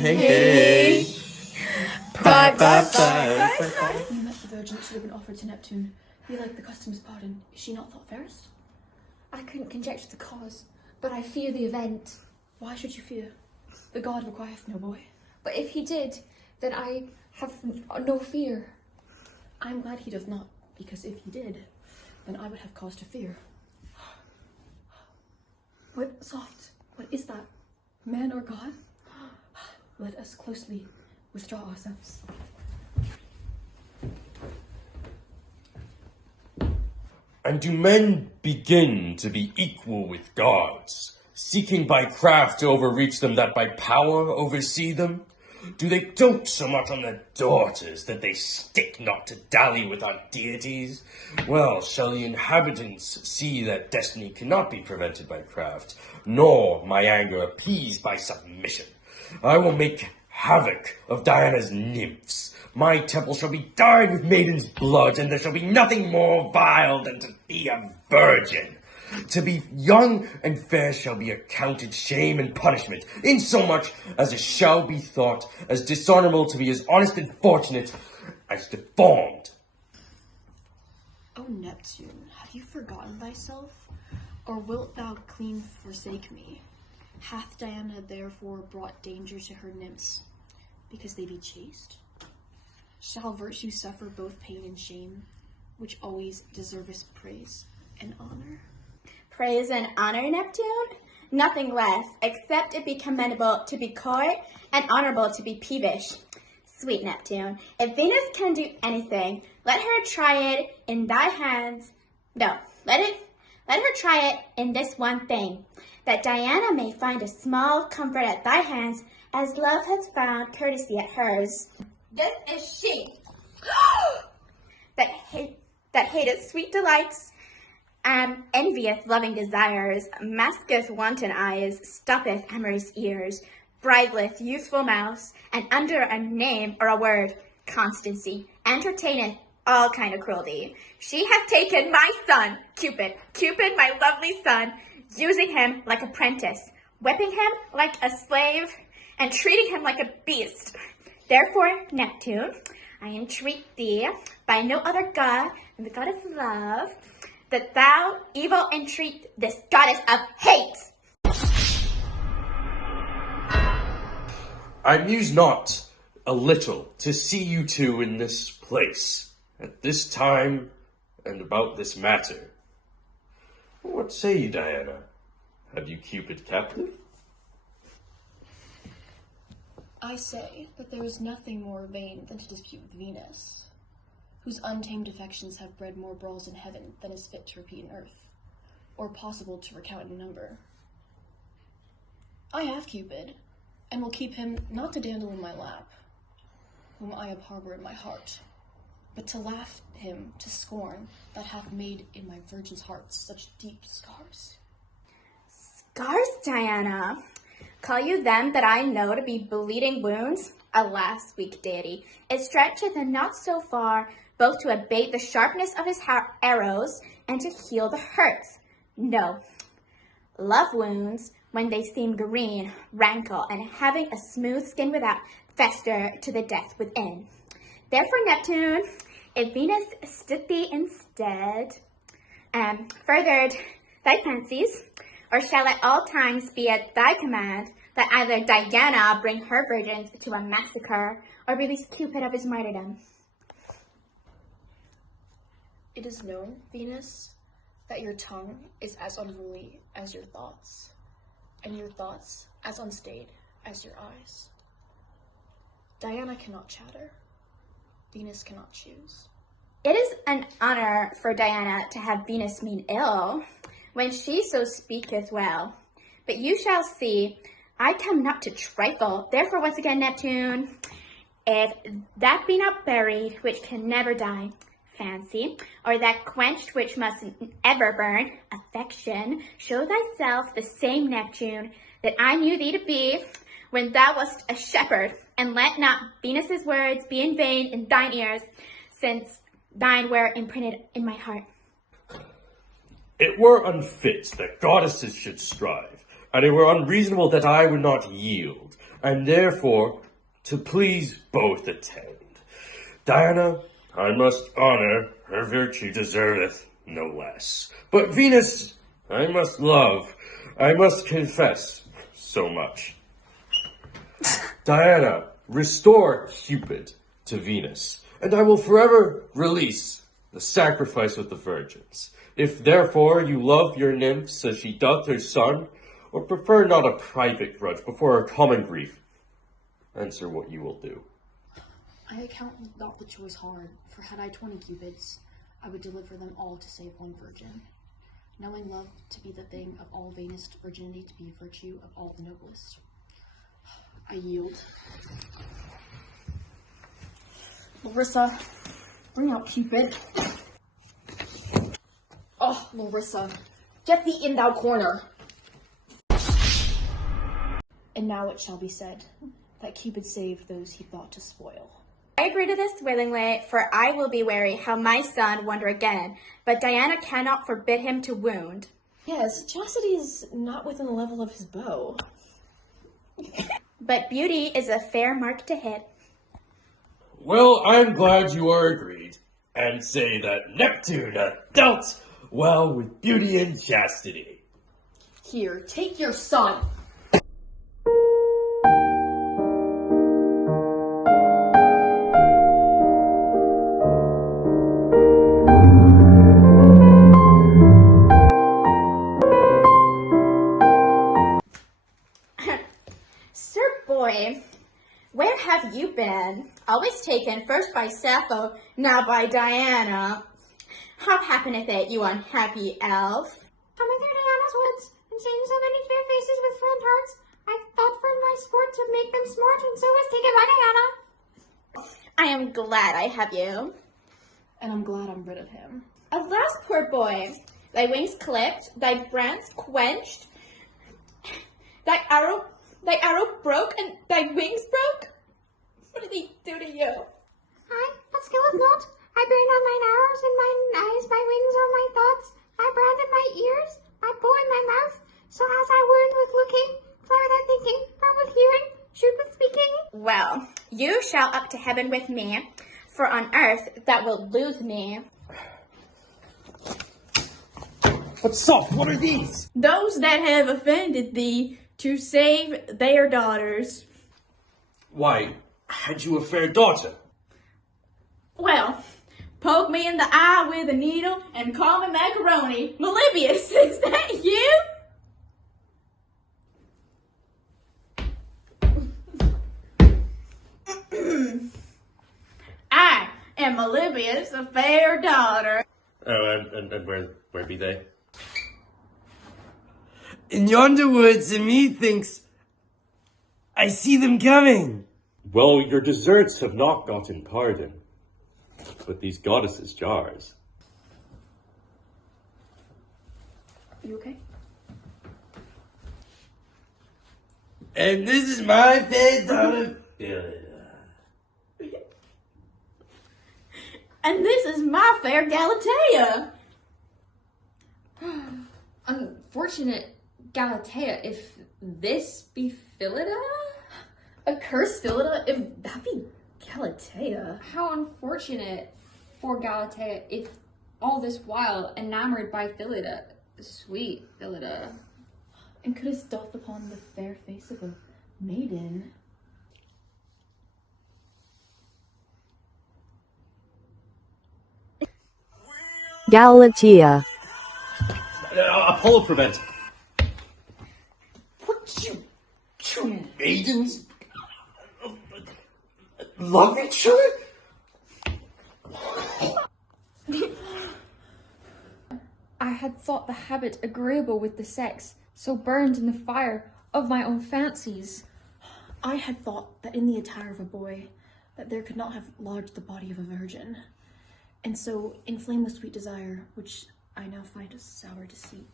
Hey. Bye, bye, bye. You met the virgin that should have been offered to Neptune. Be like the customs pardon. Is she not thought fairest? I couldn't conjecture the cause, but I fear the event. Why should you fear? The god requireth no boy. But if he did, then I have no fear. I am glad he doth not, because if he did, then I would have cause to fear. What soft? What is that? Man or god? Let us closely withdraw ourselves. And do men begin to be equal with gods, seeking by craft to overreach them that by power oversee them? Do they dote so much on their daughters that they stick not to dally with our deities? Well, shall the inhabitants see that destiny cannot be prevented by craft, nor my anger appeased by submission? I will make havoc of Diana's nymphs. My temple shall be dyed with maidens' blood, and there shall be nothing more vile than to be a virgin. To be young and fair shall be accounted shame and punishment, insomuch as it shall be thought as dishonorable to be as honest and fortunate as deformed. O Neptune, have you forgotten thyself? Or wilt thou clean forsake me? Hath Diana therefore brought danger to her nymphs, because they be chaste? Shall virtue suffer both pain and shame, which always deservest praise and honor? Praise and honor, Neptune? Nothing less, except it be commendable to be coy and honorable to be peevish. Sweet Neptune, if Venus can do anything, let her try it in thy hands. No, let her try it in this one thing, that Diana may find a small comfort at thy hands, as love has found courtesy at hers. This is she, that hateth sweet delights, envieth loving desires, masketh wanton eyes, stoppeth amorous ears, bridleth youthful mouths, and under a name or a word, constancy, entertaineth all kind of cruelty. She hath taken my son, Cupid, my lovely son, using him like apprentice, whipping him like a slave, and treating him like a beast. Therefore, Neptune, I entreat thee, by no other god than the god of love, that thou evil entreat this goddess of hate. I muse not a little to see you two in this place, at this time, and about this matter. What say you, Diana? Have you Cupid captive? I say that there is nothing more vain than to dispute with Venus, whose untamed affections have bred more brawls in heaven than is fit to repeat in earth, or possible to recount in number. I have Cupid, and will keep him not to dandle in my lap, whom I harbor in my heart, but to laugh him to scorn that hath made in my virgin's heart such deep scars. Scars, Diana? Call you them that I know to be bleeding wounds? Alas, weak deity, it stretcheth not so far, both to abate the sharpness of his arrows and to heal the hurts. No, love wounds, when they seem green, rankle, and having a smooth skin without, fester to the death within. Therefore, Neptune, if Venus stood thee instead, furthered thy fancies, or shall at all times be at thy command, that either Diana bring her virgins to a massacre, or release Cupid of his martyrdom? It is known, Venus, that your tongue is as unruly as your thoughts, and your thoughts as unstayed as your eyes. Diana cannot chatter. Venus cannot choose. It is an honor for Diana to have Venus mean ill, when she so speaketh well. But you shall see, I come not to trifle. Therefore, once again, Neptune, if that be not buried, which can never die, fancy, or that quenched which must ever burn, affection, show thyself the same Neptune that I knew thee to be when thou wast a shepherd, and let not Venus's words be in vain in thine ears, since thine were imprinted in my heart. It were unfit that goddesses should strive, and it were unreasonable that I would not yield, and therefore to please both attend. Diana, I must honor, her virtue deserveth no less. But Venus, I must love, I must confess so much. Diana, restore Cupid to Venus, and I will forever release the sacrifice of the virgins. If therefore you love your nymphs as she doth her son, or prefer not a private grudge before a common grief, answer what you will do. I account not the choice hard, for had I 20 cupids, I would deliver them all to save one virgin. Knowing love to be the thing of all vainest, virginity to be virtue of all the noblest. I yield. Larissa, bring out Cupid. Oh, Larissa, get thee in thou corner. And now it shall be said that Cupid saved those he thought to spoil. I agree to this willingly, for I will be wary how my son wander again, but Diana cannot forbid him to wound. Yes, chastity is not within the level of his bow. But beauty is a fair mark to hit. Well, I'm glad you are agreed, and say that Neptune hath dealt well with beauty and chastity. Here, take your son. Sir boy, where have you been? Always taken first by Sappho, now by Diana. How happeneth it, you unhappy elf? Coming through Diana's woods and seeing so many fair faces with friend hearts, I thought for my sport to make them smart, and so was taken by Diana. I am glad I have you. And I'm glad I'm rid of him. Alas, poor boy, thy wings clipped, thy brands quenched, thy arrow broke, and thy wings broke? What did he do to you? I, but skilleth not. I bear not mine arrows in mine eyes, my wings or my thoughts. I brand in my ears, my bow in my mouth. So as I wound with looking, fly without thinking, firm with hearing, shoot with speaking. Well, you shall up to heaven with me, for on earth thou wilt lose me. But stop, what are these? Those that have offended thee to save their daughters. Why, had you a fair daughter? Well, poke me in the eye with a needle and call me macaroni. Melibbeus, is that you? I am Melibbeus, a fair daughter. Oh, and where be they? In yonder woods, and methinks I see them coming. Well, your deserts have not gotten pardon, but these goddesses' jars. You okay? And this is my fair daughter, Philida. And this is my fair Galatea. Unfortunate Galatea, if this be Philida? A cursed Philida? If that be Galatea. How unfortunate for Galatea if all this while enamored by Philida, sweet Philida. And couldst doth upon the fair face of a maiden. Galatea. Apollo prevent. What, you two maidens love each other? I had thought the habit agreeable with the sex, so burned in the fire of my own fancies. I had thought that in the attire of a boy, that there could not have lodged the body of a virgin, and so inflame the sweet desire, which I now find a sour deceit.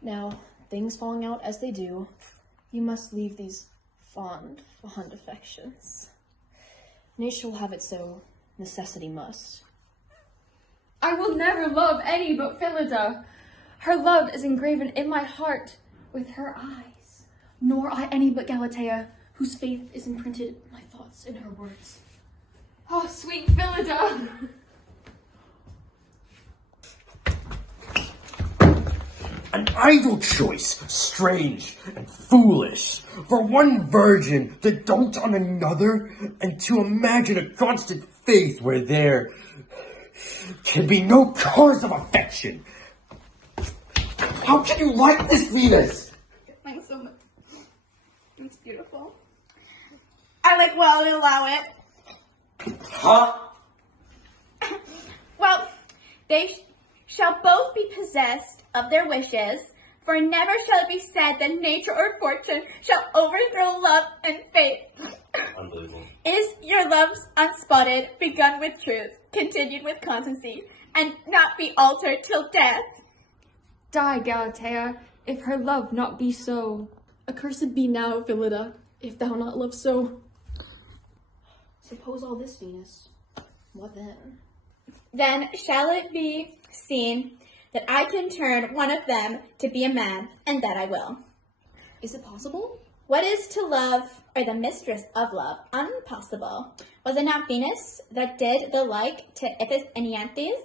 Now, things falling out as they do, you must leave these fond affections. Nature will have it so, necessity must. I will never love any but Phillida. Her love is engraven in my heart with her eyes. Nor I any but Galatea, whose faith is imprinted in my thoughts in her words. Oh, sweet Phillida! An idle choice, strange and foolish, for one virgin to dote on another, and to imagine a constant faith where there can be no cause of affection. How can you like this, Venus? Thanks so much. It's beautiful. I like well to allow it. Huh? Well, they shall both be possessed of their wishes, for never shall it be said that nature or fortune shall overthrow love and faith. Unbelievable. Is your loves unspotted, begun with truth, continued with constancy, and not be altered till death? Die, Galatea, if her love not be so. Accursed be now, Phillida, if thou not love so. Suppose all this, Venus. What then? Then shall it be seen that I can turn one of them to be a man, and that I will. Is it possible? What is to love, or the mistress of love, impossible? Was it not Venus that did the like to Iphis and Ianthes?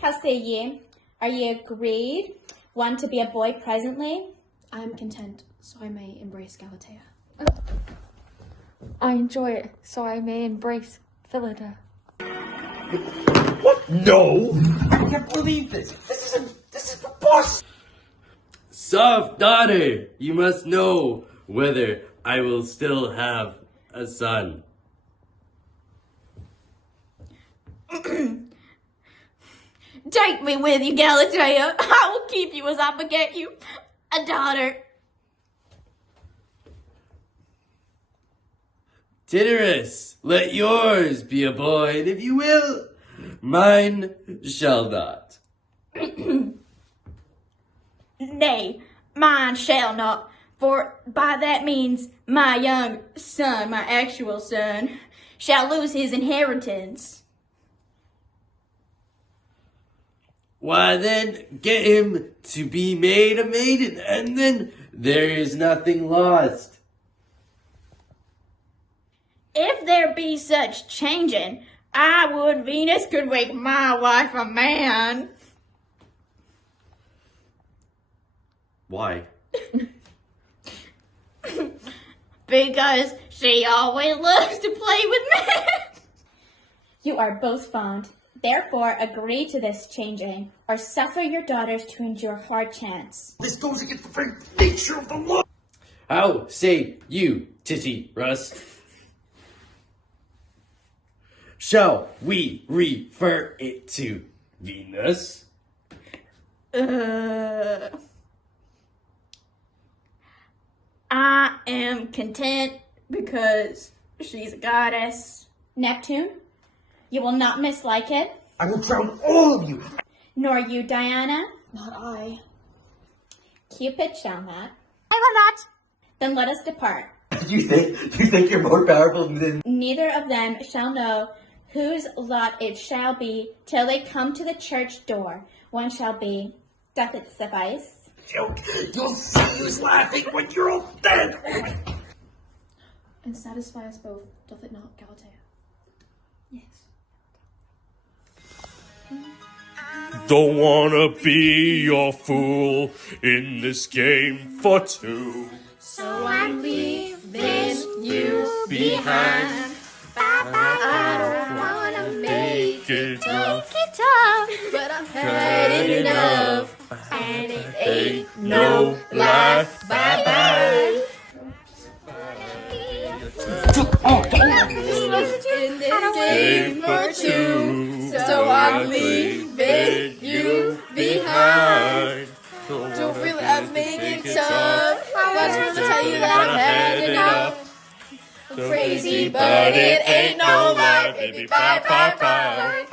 How say ye? Are ye agreed, one to be a boy presently? I am content, so I may embrace Galatea. I enjoy it, so I may embrace Phillida. What? No! I can't believe this! This is preposterous! Soft daughter, you must know whether I will still have a son. Take me with you, Galatea. I will keep you as I beget you, a daughter. Tityrus, let yours be a boy, and if you will, mine shall not. Nay, mine shall not, for by that means my young son, my actual son, shall lose his inheritance. Why then, get him to be made a maiden, and then there is nothing lost. If there be such changing, I would Venus could make my wife a man. Why? Because she always loves to play with men. You are both fond. Therefore, agree to this changing, or suffer your daughters to endure hard chance. This goes against the very nature of the law! How say you, Tityrus? Shall we refer it to Venus? I am content because she's a goddess. Neptune, you will not mislike it, I will drown all of you! nor you, Diana. Not I. Cupid shall not. I will not. Then let us depart. Do you think you're more powerful than... Neither of them shall know whose lot it shall be till they come to the church door. One shall be, doth it suffice? Joke. You'll see who's laughing when you're all dead! And satisfy us both, doth it not, Galatea? Yes. Don't wanna be your fool in this game for two. So I'm leaving you behind. I don't wanna make it tough, but I'm had enough. and it ain't no lie. Bye-bye. In this game for two, so I'm leaving you behind. Don't feel like I'm making tough. I was supposed to tell you that I've had enough. I'm crazy, but it ain't no lie, baby. Bye, bye, bye.